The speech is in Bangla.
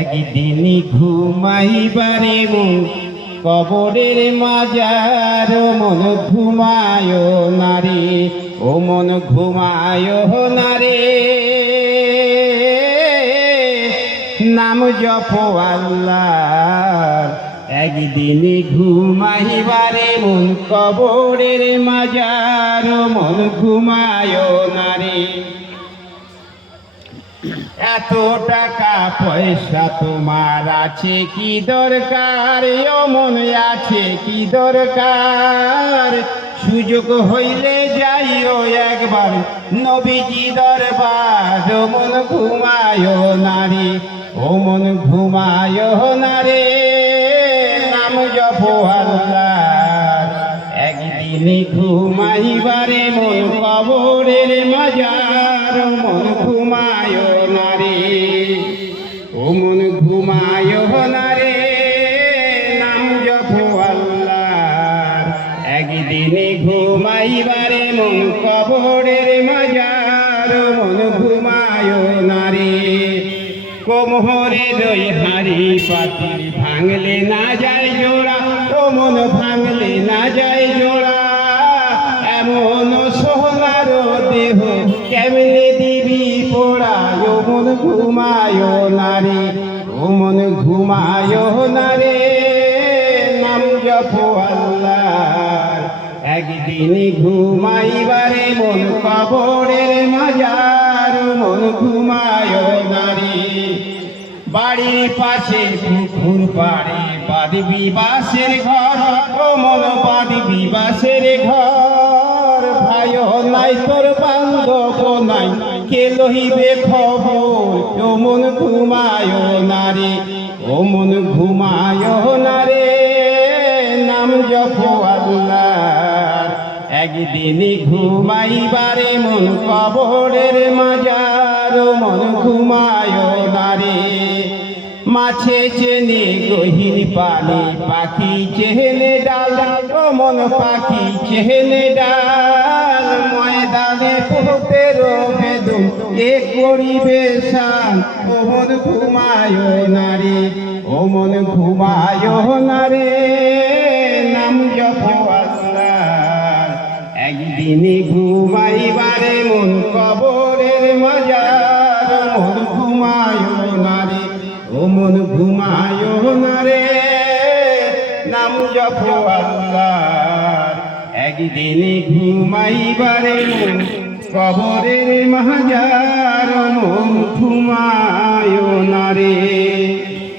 একদিন ঘুমাইবারে মন কবরের মাজার। মন ঘুমায় নারে, ও মন ঘুমায় নারে, নাম জপ আল্লাহর। একদিন ঘুমাইবারে মন কবরের মাজার। মন ঘুমায় নারে। এত টাকা পয়সা তোমার আছে কি দরকার? ও মন আছে কি দরকার? সুযোগ হইলে যাইও একবার নবীজি দরবার। ও মন ঘুমায় নারে, ও মন ঘুমায় নারে, নাম জপ আল্লাহর। একদিন ঘুমাইবারে মন কবরের মাজার। মন ঘুমায় নারে, ও মন ঘুমায় নারে, নাম জপ আল্লাহর। একদিন ঘুমাইবারে মন কবরের মাজার। মন ঘুমায় নারে। কোমরে রই হাড়ি পাতিল ভাঙলে না যায় জোড়া। ও মন ভাঙলে না যায় জোড়া। এমন সোনার দেহ কেমনে দিবি পোড়া? ও মন ঘুমায় নারে, ও মন ঘুমায় নারে, নাম জপ আল্লাহর। একদিন ঘুমাইবারে মন কবরের মাজার। মন ঘুমায় নারে। বাড়ির পাশে পুকুর পাড়ে বাঁধবি বাঁশের ঘর। ও মন বাঁধবি বাঁশের ঘর। ভাই নাই তোর বান্ধব নাই, কে লহিবে খবর? ও মন ঘুমায় নারে, ও মন ঘুমায় নারে, নাম জপ আল্লাহর। একদিন ঘুমাইবারে মন কবরের মাজার। মন ঘুমায় নারে। মাছে চেনে গহীন পানি, পাখি চেহেনে ডাল। ও মন পাখি চেহেনে ডাল। ময়দানে পোপের বেদম এ করিবে শান। ও মন ঘুমায় নারে, ও মন ঘুমায় নারে, নাম জপ আল্লাহর। একদিন ঘুমাইবারে মন কবরের মাজার। মন ঘুমায় নারে, ও মন ঘুমায় নারে, নাম জপ আল্লাহর। একদিন ঘুমাইবারে মন কবরের মাজার। মন ঘুমায়।